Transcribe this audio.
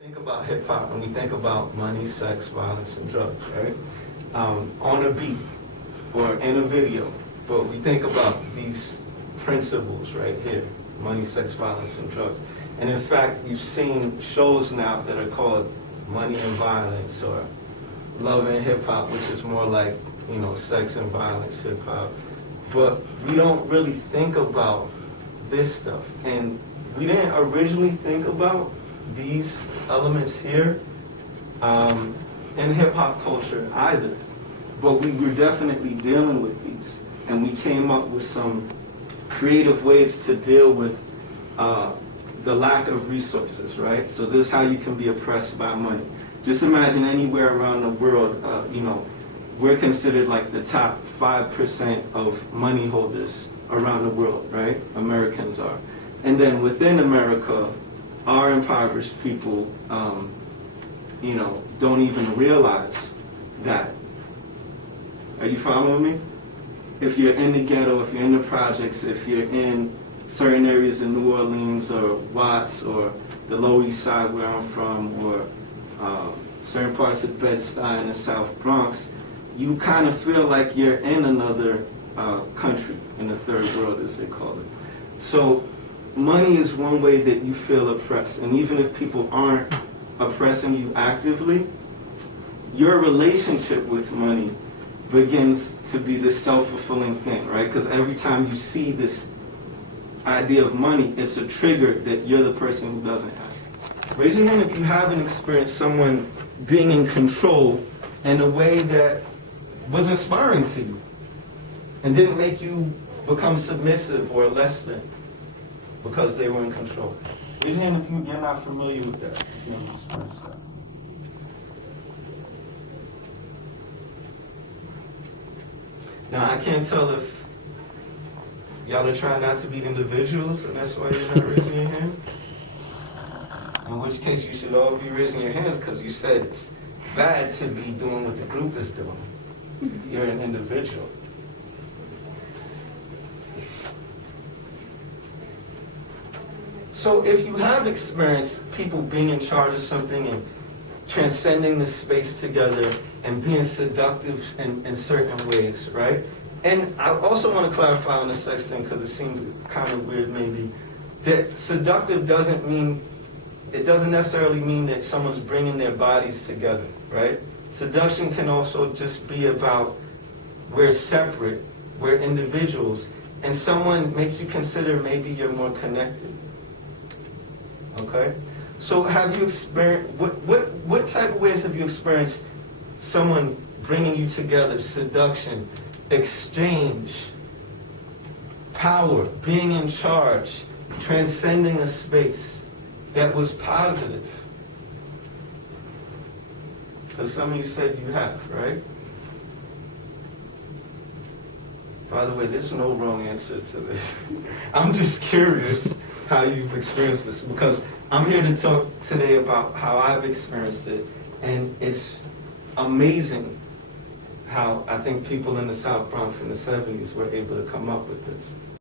Think about hip hop and we think about money, sex, violence, and drugs, right? On a beat or in a video, but we think about these principles right here: money, sex, violence, and drugs. And in fact, you've seen shows now that are called Money and Violence or Love and Hip Hop, which is more like, you know, sex and violence hip hop. But we don't really think about this stuff. And we didn't originally think about these elements here in hip hop culture either. But we were definitely dealing with these. And we came up with some creative ways to deal with the lack of resources, right? So this is how you can be oppressed by money. Just imagine anywhere around the world, you know, we're considered like the top 5% of money holders around the world, right? Americans are. And then within America, our impoverished people, you know, don't even realize that. Are you following me? If you're in the ghetto, if you're in the projects, if you're in certain areas in New Orleans or Watts or the Lower East Side where I'm from, or certain parts of Bed-Stuy in the South Bronx, you kind of feel like you're in another country, in the third world as they call it. So money is one way that you feel oppressed. And even if people aren't oppressing you actively, your relationship with money begins to be this self-fulfilling thing, right? Because every time you see this idea of money, it's a trigger that you're the person who doesn't have. Raise your hand if you haven't experienced someone being in control in a way that was inspiring to you and didn't make you become submissive or less than because they were in control. Raise your hand if you're not familiar with that. You haven't experienced that. Now, I can't tell if y'all are trying not to be individuals and that's why you're not raising your hand. In which case, you should all be raising your hands because you said it's bad to be doing what the group is doing. You're an individual. So if you have experienced people being in charge of something and transcending the space together and being seductive in certain ways, right? And I also want to clarify on the sex thing because it seemed kind of weird maybe, that seductive doesn't mean, it doesn't necessarily mean that someone's bringing their bodies together, right? Seduction can also just be about we're separate, we're individuals, and someone makes you consider maybe you're more connected. Okay? So have you experienced, what type of ways have you experienced someone bringing you together, seduction, exchange, power, being in charge, transcending a space that was positive? Because some of you said you have, right? By the way, there's no wrong answer to this. I'm just curious how you've experienced this, because I'm here to talk today about how I've experienced it, and it's amazing how I think people in the South Bronx in the 70s were able to come up with this.